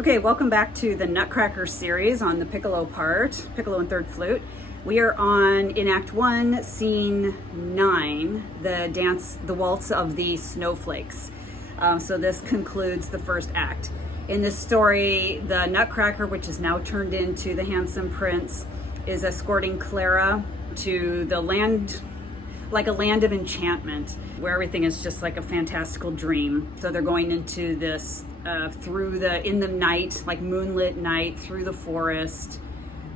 Okay, welcome back to the Nutcracker series on the Piccolo part, Piccolo and third flute. We are in Act 1, Scene 9, the Waltz of the Snowflakes. So this concludes the first act. In this story, the Nutcracker, which is now turned into the handsome prince, is escorting Clara to the land, like a land of enchantment, where everything is just like a fantastical dream. So they're going into this in the night, like moonlit night, through the forest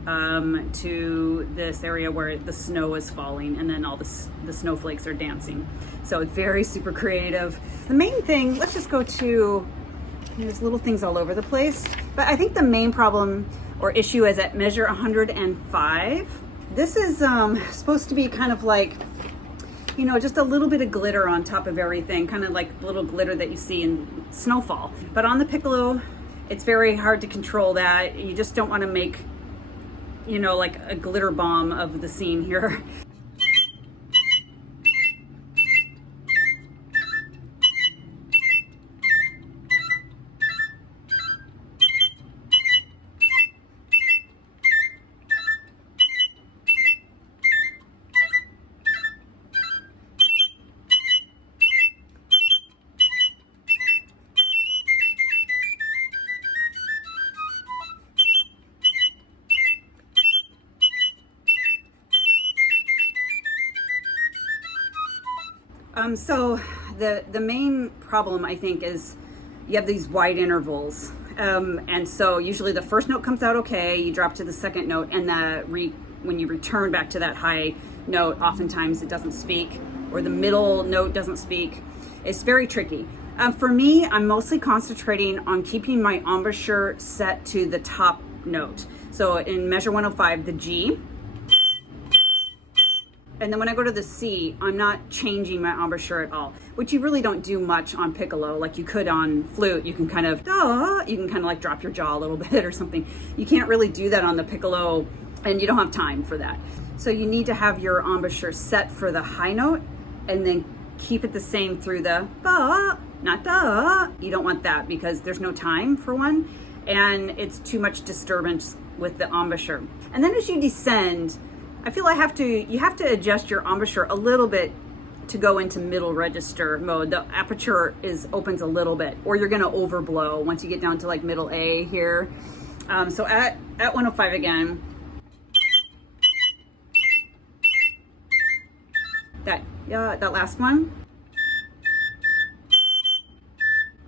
to this area where the snow is falling, and then all the snowflakes are dancing. So it's very super creative. The main thing, let's just go to, there's little things all over the place, but I think the main problem or issue is at measure 105. This is supposed to be kind of like, you know, just a little bit of glitter on top of everything, kind of like little glitter that you see in snowfall. But on the piccolo, it's very hard to control that. You just don't want to make, you know, like a glitter bomb of the scene here. So the main problem, I think, is you have these wide intervals. And so usually the first note comes out okay, you drop to the second note, and when you return back to that high note, oftentimes it doesn't speak, or the middle note doesn't speak. It's very tricky. For me, I'm mostly concentrating on keeping my embouchure set to the top note. So in measure 105, the G. And then when I go to the C, I'm not changing my embouchure at all, which you really don't do much on piccolo like you could on flute. You can kind of like drop your jaw a little bit or something. You can't really do that on the piccolo, and you don't have time for that. So you need to have your embouchure set for the high note and then keep it the same through the ba, not da. You don't want that because there's no time for one, and it's too much disturbance with the embouchure. And then as you descend, I feel you have to adjust your embouchure a little bit to go into middle register mode. The aperture opens a little bit, or you're gonna overblow once you get down to like middle A here. So at 105 again, that last one,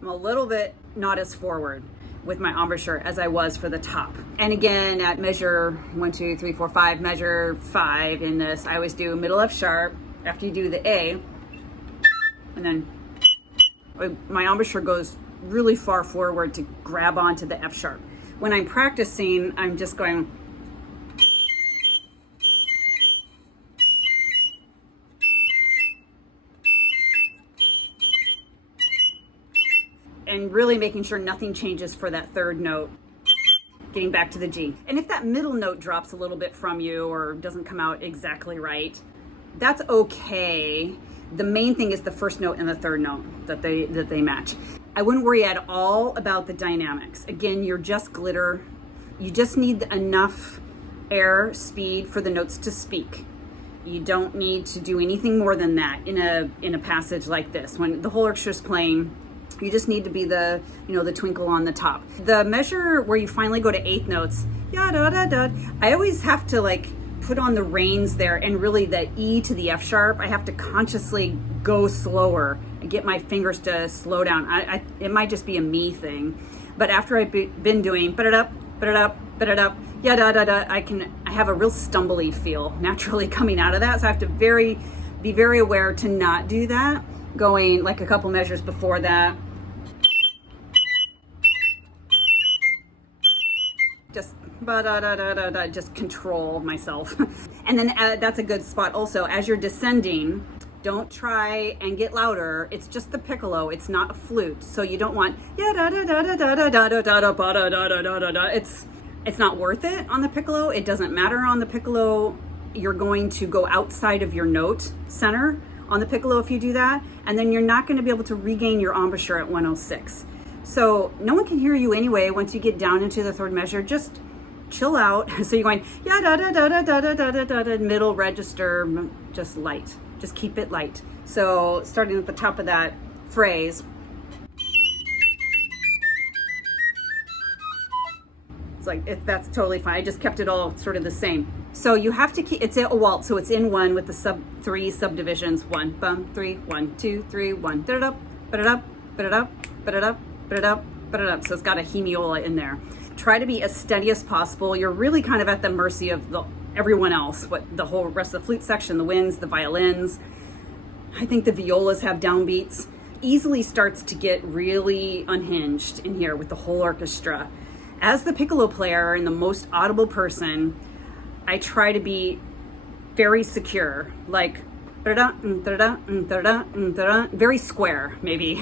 I'm a little bit not as forward with my embouchure as I was for the top. And again, at measure 1, 2, 3, 4, 5, measure 5 in this, I always do middle F sharp after you do the A, and then my embouchure goes really far forward to grab onto the F sharp. When I'm practicing, I'm just going, and really making sure nothing changes for that third note, getting back to the G. And if that middle note drops a little bit from you or doesn't come out exactly right, that's okay. The main thing is the first note and the third note that they match. I wouldn't worry at all about the dynamics. Again, you're just glitter. You just need enough air speed for the notes to speak. You don't need to do anything more than that in a passage like this. When the whole orchestra is playing, you just need to be the twinkle on the top. The measure where you finally go to eighth notes, ya da da da. I always have to like put on the reins there, and really the E to the F sharp, I have to consciously go slower and get my fingers to slow down. It might just be a me thing, but after I've been doing ba-da-da, ba-da-da, ba-da-da, ya da da da, I have a real stumbly feel naturally coming out of that. So I have to be very aware to not do that. Going like a couple measures before that, just ba-da-da-da-da-da, just control myself. And then that's a good spot also. As you're descending, don't try and get louder. It's just the piccolo, it's not a flute. So you don't want ya-da-da-da-da-da-da-da-da-da-da-da-da-da-da. It's not worth it on the piccolo. It doesn't matter on the piccolo. You're going to go outside of your note center on the piccolo if you do that, and then you're not going to be able to regain your embouchure at 106. So no one can hear you anyway once you get down into the third measure. Just chill out. So you're going ya da da da da da da da da da, middle register, just light. Just keep it light. So starting at the top of that phrase, it's like that's totally fine. I just kept it all sort of the same. So you have to keep, it's a waltz, so it's in one with the three subdivisions. 1 bum 3 1 2 3 1 da da da da da da da da da da. So it's got a hemiola in there. Try to be as steady as possible. You're really kind of at the mercy of everyone else, what the whole rest of the flute section, the winds, the violins. I think the violas have downbeats. Easily starts to get really unhinged in here with the whole orchestra. As the piccolo player and the most audible person, I try to be very secure, like very square, maybe.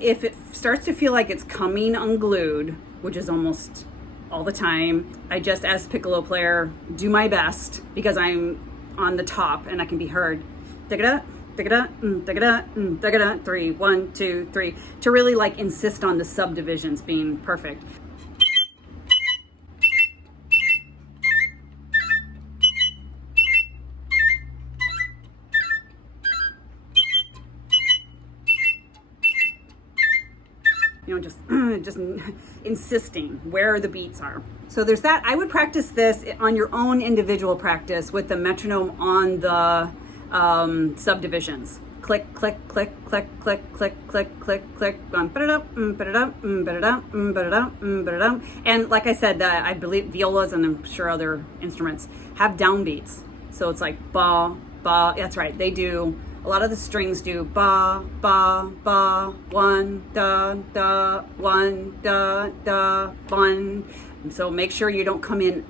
If it starts to feel like it's coming unglued, which is almost all the time, I just, as piccolo player, do my best because I'm on the top and I can be heard. 3 1 2 3, to really like insist on the subdivisions being perfect. You know, just insisting where the beats are. So there's that. I would practice this on your own individual practice with the metronome on the subdivisions. Click, click, click, click, click, click, click, click, click. And like I said, I believe violas and I'm sure other instruments have downbeats. So it's like ba, ba. That's right. They do. A lot of the strings do ba, ba, ba, 1, da, da, 1, da, da, 1. So make sure you don't come in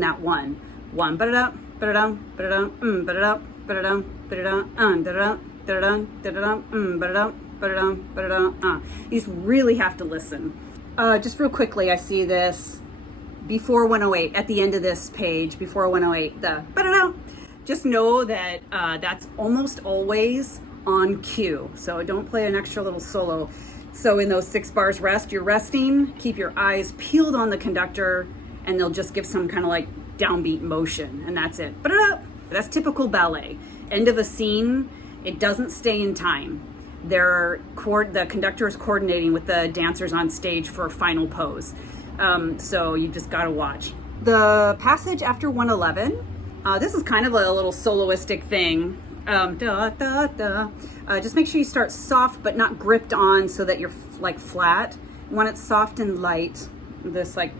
that 1. 1, ba-da-da, ba-da-da, ba-da-da, ba-da-da, ba-da-da, ba-da-da, da-da-da, da-da-da, da-da-da, ba-da-da, ba-da-da, ba-da-da. You just really have to listen. Just real quickly, I see this before 108, at the end of this page, before 108, the ba-da-da. Just know that that's almost always on cue. So don't play an extra little solo. So in those 6 bars rest, you're resting, keep your eyes peeled on the conductor, and they'll just give some kind of like downbeat motion, and that's it. Ba-da-da. That's typical ballet. End of a scene, it doesn't stay in time. The conductor is coordinating with the dancers on stage for a final pose. So you just gotta watch. The passage after 111, this is kind of a little soloistic thing. Just make sure you start soft but not gripped on so that you're like flat. You want it soft and light. This like,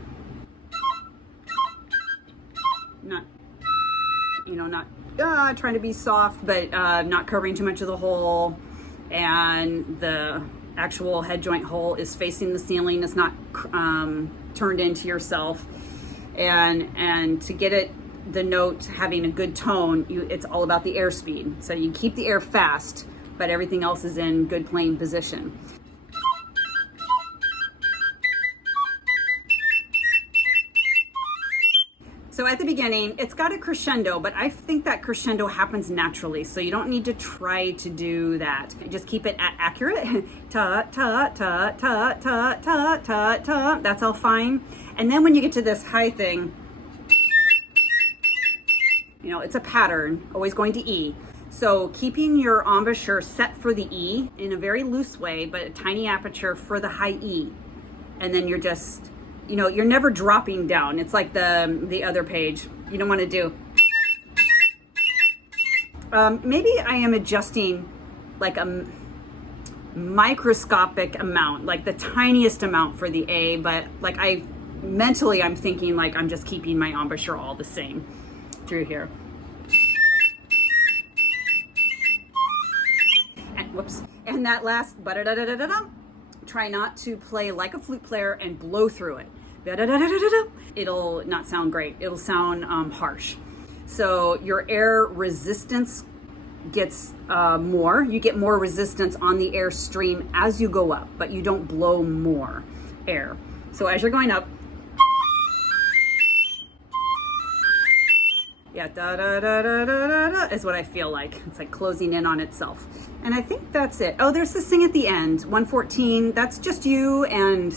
not, you know, not trying to be soft, but not covering too much of the hole. And the actual head joint hole is facing the ceiling. It's not turned into yourself. And to get it, the note having a good tone, it's all about the airspeed. So you keep the air fast, but everything else is in good playing position. So at the beginning, it's got a crescendo, but I think that crescendo happens naturally, so you don't need to try to do that. Just keep it accurate. Ta, ta, ta, ta, ta, ta, ta, ta. That's all fine. And then when you get to this high thing, you know, it's a pattern, always going to E. So keeping your embouchure set for the E in a very loose way, but a tiny aperture for the high E. And then you're just, you know, you're never dropping down. It's like the other page. You don't want to do. Maybe I am adjusting like a microscopic amount, like the tiniest amount for the A, but like mentally I'm thinking like I'm just keeping my embouchure all the same through here. And whoops. And that last ba-da-da-da-da-da, try not to play like a flute player and blow through it. Ba-da-da-da-da-da. It'll not sound great. It'll sound harsh. So your air resistance gets more. You get more resistance on the air stream as you go up, but you don't blow more air. So as you're going up, Yeah, da da da da da da da is what I feel like. It's like closing in on itself. And I think that's it. Oh, there's the sing at the end, 114. That's just you, and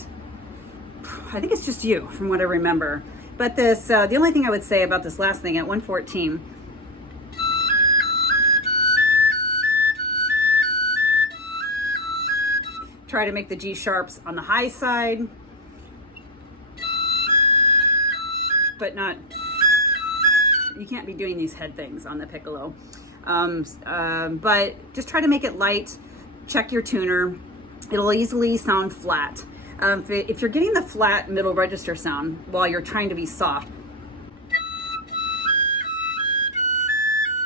I think it's just you from what I remember. But this, the only thing I would say about this last thing at 114, try to make the G sharps on the high side, but not, you can't be doing these head things on the piccolo. But just try to make it light. Check your tuner. It'll easily sound flat. If you're getting the flat middle register sound while you're trying to be soft,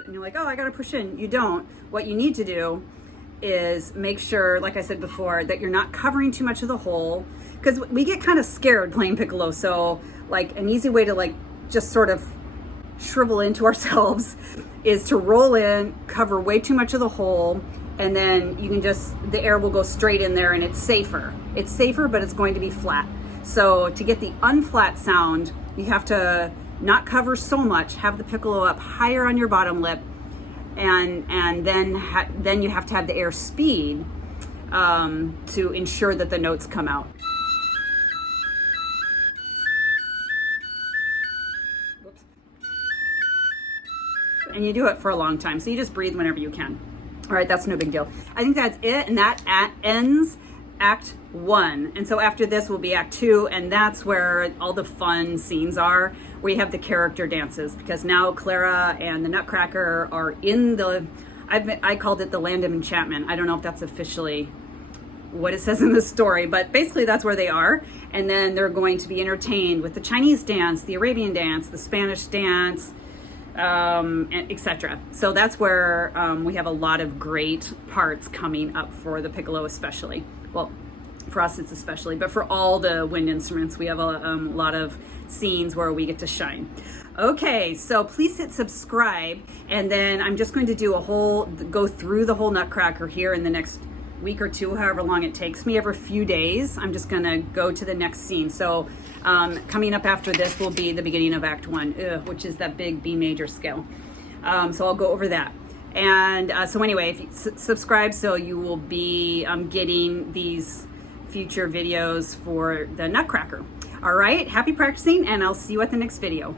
and you're like, oh, I gotta push in, you don't. What you need to do is make sure, like I said before, that you're not covering too much of the hole, because we get kind of scared playing piccolo. So like an easy way to like just sort of shrivel into ourselves is to roll in, cover way too much of the hole, and then you can just, the air will go straight in there, and it's safer. It's safer, but it's going to be flat. So to get the unflat sound, you have to not cover so much, have the piccolo up higher on your bottom lip, and then you have to have the air speed to ensure that the notes come out. And you do it for a long time, so you just breathe whenever you can. All right, that's no big deal. I think that's it, and that ends Act 1. And so after this will be Act 2, and that's where all the fun scenes are, where you have the character dances, because now Clara and the Nutcracker are in the, I called it the land of enchantment. I don't know if that's officially what it says in the story, but basically that's where they are. And then they're going to be entertained with the Chinese dance, the Arabian dance, the Spanish dance, and etc. So that's where we have a lot of great parts coming up for the piccolo, especially. Well, for us it's especially, but for all the wind instruments, we have a lot of scenes where we get to shine. Okay, so please hit subscribe, and then I'm just going to do go through the whole Nutcracker here in the next week or two, however long it takes me. Every few days, I'm just gonna go to the next scene. So coming up after this will be the beginning of Act 1, which is that big B major scale. So I'll go over that. And so anyway, if you subscribe, so you will be getting these future videos for the Nutcracker. All right, happy practicing, and I'll see you at the next video.